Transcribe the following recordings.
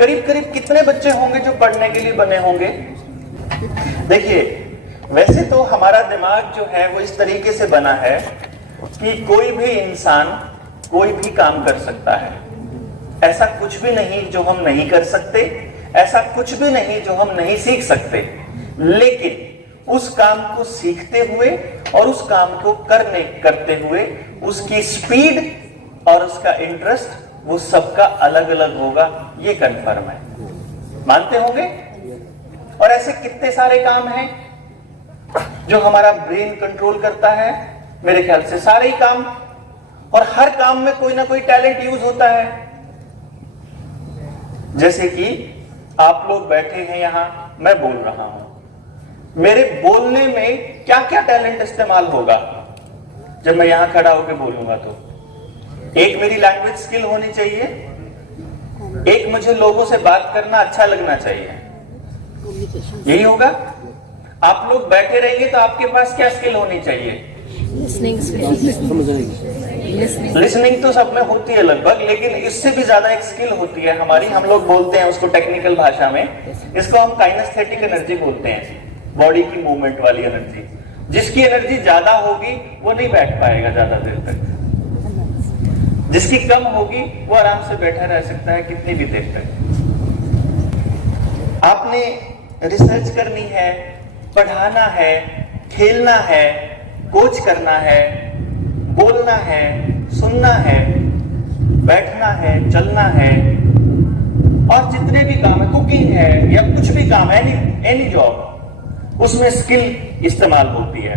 करीब करीब कितने बच्चे होंगे जो पढ़ने के लिए बने होंगे? देखिए, वैसे तो हमारा दिमाग जो है वो इस तरीके से बना है कि कोई भी इंसान कोई भी काम कर सकता है। ऐसा कुछ भी नहीं जो हम नहीं कर सकते, ऐसा कुछ भी नहीं जो हम नहीं सीख सकते। लेकिन उस काम को सीखते हुए और उस काम को करते हुए उसकी स्पीड और उसका इंटरेस्ट वो सबका अलग अलग होगा, ये कंफर्म है। मानते होंगे? और ऐसे कितने सारे काम हैं जो हमारा ब्रेन कंट्रोल करता है। मेरे ख्याल से सारे ही काम, और हर काम में कोई ना कोई टैलेंट यूज होता है। जैसे कि आप लोग बैठे हैं यहां, मैं बोल रहा हूं, मेरे बोलने में क्या क्या टैलेंट इस्तेमाल होगा जब मैं यहां खड़ा होकर बोलूंगा? तो एक मेरी लैंग्वेज स्किल होनी चाहिए, एक मुझे लोगों से बात करना अच्छा लगना चाहिए, यही होगा। आप लोग बैठे रहेंगे तो आपके पास क्या स्किल होनी चाहिए? लिसनिंग तो सब में होती है लगभग, लेकिन इससे भी ज्यादा एक स्किल होती है हमारी, हम लोग बोलते हैं उसको टेक्निकल भाषा में, इसको हम काइनेस्थेटिक एनर्जी बोलते हैं, बॉडी की मूवमेंट वाली एनर्जी। जिसकी एनर्जी ज्यादा होगी वो नहीं बैठ पाएगा ज्यादा देर तक, जिसकी कम होगी वो आराम से बैठा रह सकता है कितनी भी देर तक। आपने रिसर्च करनी है, पढ़ाना है, खेलना है, कोच करना है, बोलना है, सुनना है, बैठना है, चलना है, और जितने भी काम है, कुकिंग है या कुछ भी काम, एनी जॉब, उसमें स्किल इस्तेमाल होती है।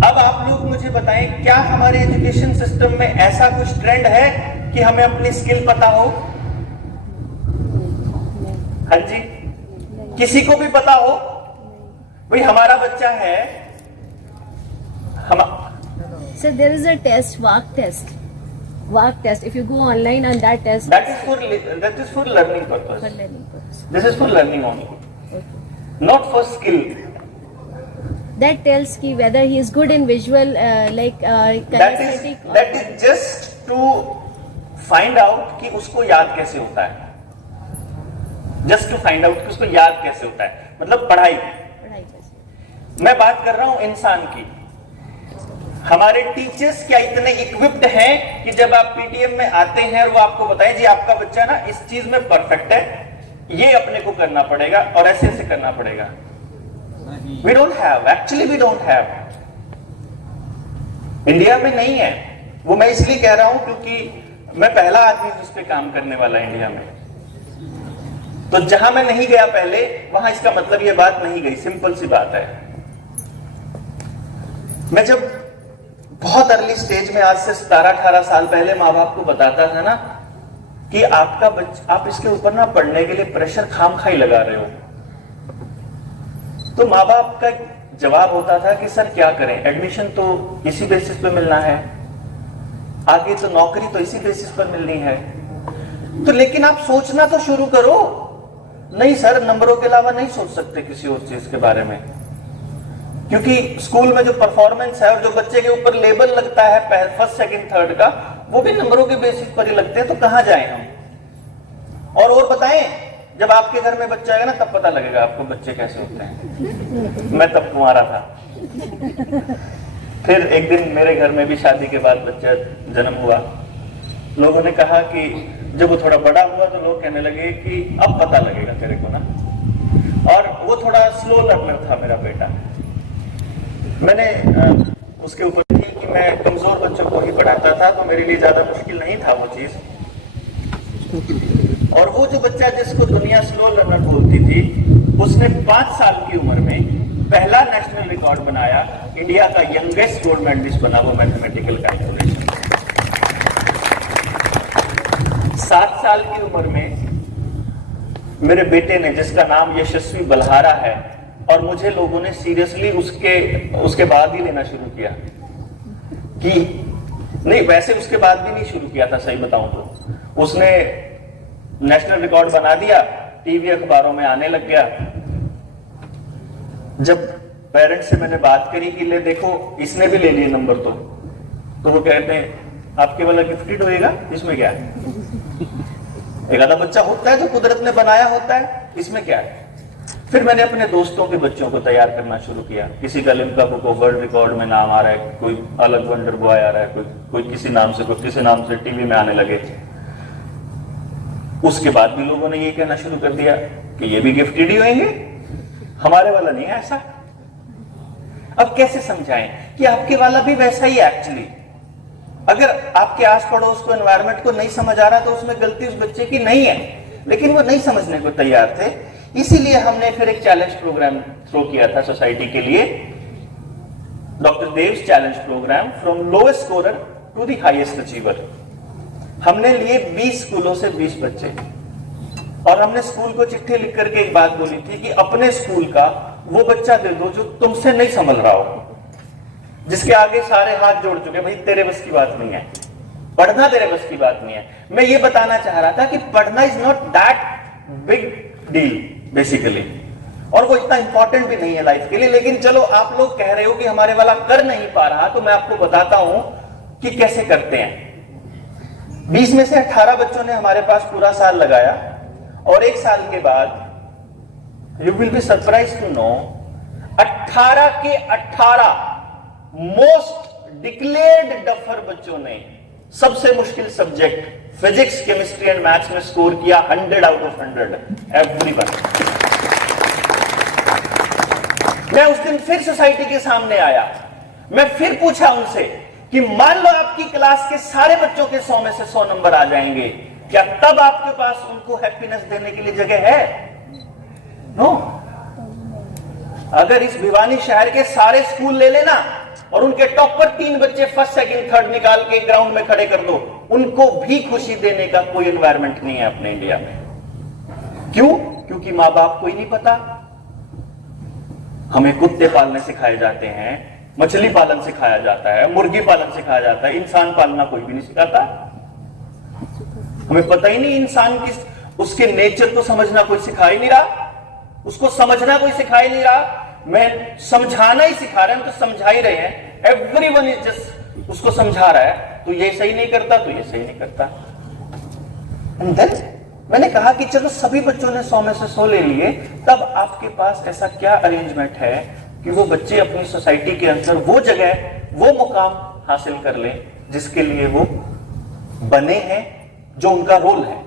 अब आप लोग मुझे बताएं, क्या हमारे एजुकेशन सिस्टम में ऐसा कुछ ट्रेंड है कि हमें अपनी स्किल पता हो? हाँ जी, किसी को भी पता हो? भाई हमारा बच्चा है, So there is a test, WAC test. WAC test. If you go online on that test, that is for learning purpose. For learning purpose. This is for learning only, Okay. not for skill. That tells ki whether he is good in visual, kinesthetic. That is just to find out कि उसको याद कैसे होता है. Just to find out कि उसको याद कैसे होता है. मतलब पढ़ाई कैसे. मैं बात कर रहा हूं इंसान की. हमारे टीचर्स क्या इतने इक्विप्ड हैं कि जब आप पीटीएम में आते हैं और वो आपको बताएं जी आपका बच्चा ना इस चीज में परफेक्ट है, ये अपने को करना पड़ेगा और ऐसे ऐसे करना पड़ेगा? We don't have, actually we don't have. India में नहीं है। वो मैं इसलिए कह रहा हूं क्योंकि मैं पहला आदमी जिस पे काम करने वाला इंडिया में। तो जहां मैं नहीं गया पहले, वहां इसका मतलब ये बात नहीं गई। सिंपल सी बात है। मैं जब बहुत अर्ली स्टेज में, आज से 17-18 साल पहले, माँ बाप को बताता था ना कि आपका बच्चा, आप इसके ऊपर ना पढ़ने के लिए प्रेशर खामखा ही लगा रहे हो, तो माँ बाप का जवाब होता था कि सर क्या करें, एडमिशन तो इसी बेसिस पे मिलना है, आगे तो नौकरी तो इसी बेसिस पर मिलनी है। तो लेकिन आप सोचना तो शुरू करो। नहीं सर, नंबरों के अलावा नहीं सोच सकते किसी और चीज के बारे में, क्योंकि स्कूल में जो परफॉर्मेंस है और जो बच्चे के ऊपर लेबल लगता है फर्स्ट, सेकंड, थर्ड का, वो भी नंबरों के बेसिस पर ही लगते हैं। तो कहां जाएं हम? और बताएं, जब आपके घर में बच्चा आएगा ना, तब पता लगेगा आपको बच्चे कैसे होते हैं। मैं तब कुंवारा था। फिर एक दिन मेरे घर में भी शादी के बाद बच्चा जन्म हुआ। लोगों ने कहा कि जब वो थोड़ा बड़ा हुआ तो लोग कहने लगे कि अब पता लगेगा तेरे को ना। और वो थोड़ा स्लो लर्नर था मेरा बेटा। मैंने उसके ऊपर थी कि मैं कमजोर बच्चों को ही पढ़ाता था, तो मेरे लिए ज्यादा मुश्किल नहीं था वो चीज। और वो जो बच्चा जिसको दुनिया स्लो लर्नर बोलती थी, उसने 5 साल की उम्र में पहला नेशनल रिकॉर्ड बनाया, इंडिया का यंगेस्ट गोल्ड मेडलिस्ट बना वो मैथमेटिकल कैलकुलेशन। 7 साल की उम्र में मेरे बेटे ने, जिसका नाम यशस्वी बल्हारा है, और मुझे लोगों ने सीरियसली उसके बाद ही लेना शुरू किया कि नहीं, वैसे उसके बाद भी नहीं शुरू किया था, सही बताऊं तो। उसने नेशनल रिकॉर्ड बना दिया, टीवी अखबारों में आने लग गया। जब पेरेंट्स से मैंने बात करी कि ले देखो इसने भी ले लिए नंबर, तो वो कहते हैं आपके वाला गिफ्टेड होएगा, इसमें क्या है? एक आधा बच्चा होता है जो कुदरत ने बनाया होता है, इसमें क्या है। फिर मैंने अपने दोस्तों के बच्चों को तैयार करना शुरू किया। किसी का Limca book of world record में नाम आ रहा है, कोई अलग वंडर बॉय आ रहा है, कोई किसी नाम से, कोई किसी नाम से टीवी में आने लगे। उसके बाद भी लोगों ने ये कहना शुरू कर दिया कि ये भी गिफ्टेड ही होंगे, हमारे वाला नहीं है ऐसा। अब कैसे समझाएं कि आपके वाला भी वैसा ही एक्चुअली। अगर आपके आस पड़ोस को, एनवायरमेंट को नहीं समझ आ रहा तो उसमें गलती उस बच्चे की नहीं है, लेकिन वो नहीं समझने को तैयार थे। इसीलिए हमने फिर एक चैलेंज प्रोग्राम थ्रो किया था सोसाइटी के लिए, doctor Dev's challenge program, from lowest scorer to the highest achiever. हमने लिए 20 स्कूलों से 20 बच्चे, और हमने स्कूल को चिट्ठी लिख करके एक बात बोली थी कि अपने स्कूल का वो बच्चा दे दो जो तुमसे नहीं संभल रहा हो, जिसके आगे सारे हाथ जोड़ चुके, भाई तेरे बस की बात नहीं है, पढ़ना तेरे बस की बात नहीं है। मैं ये बताना चाह रहा था कि पढ़ना is not that big deal basically, और वो इतना इंपॉर्टेंट भी नहीं है लाइफ के लिए। लेकिन चलो, आप लोग कह रहे हो कि हमारे वाला कर नहीं पा रहा, तो मैं आपको बताता हूं कि कैसे करते हैं। 20 में से 18 बच्चों ने हमारे पास पूरा साल लगाया, और एक साल के बाद you will be surprise to know 18 के 18 मोस्ट डिक्लेयर्ड डफर बच्चों ने सबसे मुश्किल subject physics, chemistry and maths में स्कोर किया 100 आउट ऑफ 100 एवरीवन। मैं उस दिन फिर सोसाइटी के सामने आया, मैं फिर पूछा उनसे कि मान लो आपकी क्लास के सारे बच्चों के 100 में से 100 नंबर आ जाएंगे, क्या तब आपके पास उनको हैप्पीनेस देने के लिए जगह है? नो। अगर इस भिवानी शहर के सारे स्कूल ले लेना और उनके टॉप पर 3 बच्चे फर्स्ट, सेकंड, थर्ड निकाल के ग्राउंड में खड़े कर दो, उनको भी खुशी देने का कोई एनवायरमेंट नहीं है अपने इंडिया में। क्यों? क्योंकि मां बाप को ही नहीं पता। हमें कुत्ते पालने सिखाए जाते हैं, मछली पालन सिखाया जाता है, मुर्गी पालन सिखाया जाता है, इंसान पालना कोई भी नहीं सिखाता। हमें पता ही नहीं इंसान की, उसके नेचर को समझना कोई सिखा ही नहीं रहा, उसको समझना कोई सिखा ही नहीं रहा। मैं समझाना ही सिखा रहे हैं, तो समझा ही रहे हैं। एवरीवन इज जस्ट उसको समझा रहा है, तो ये सही नहीं करता, तो ये सही नहीं करता। एंड देन मैंने कहा कि चलो सभी बच्चों ने 100 में से 100 ले लिए, तब आपके पास ऐसा क्या अरेंजमेंट है कि वो बच्चे अपनी सोसाइटी के अंदर वो जगह, वो मुकाम हासिल कर लें जिसके लिए वो बने हैं, जो उनका रोल है।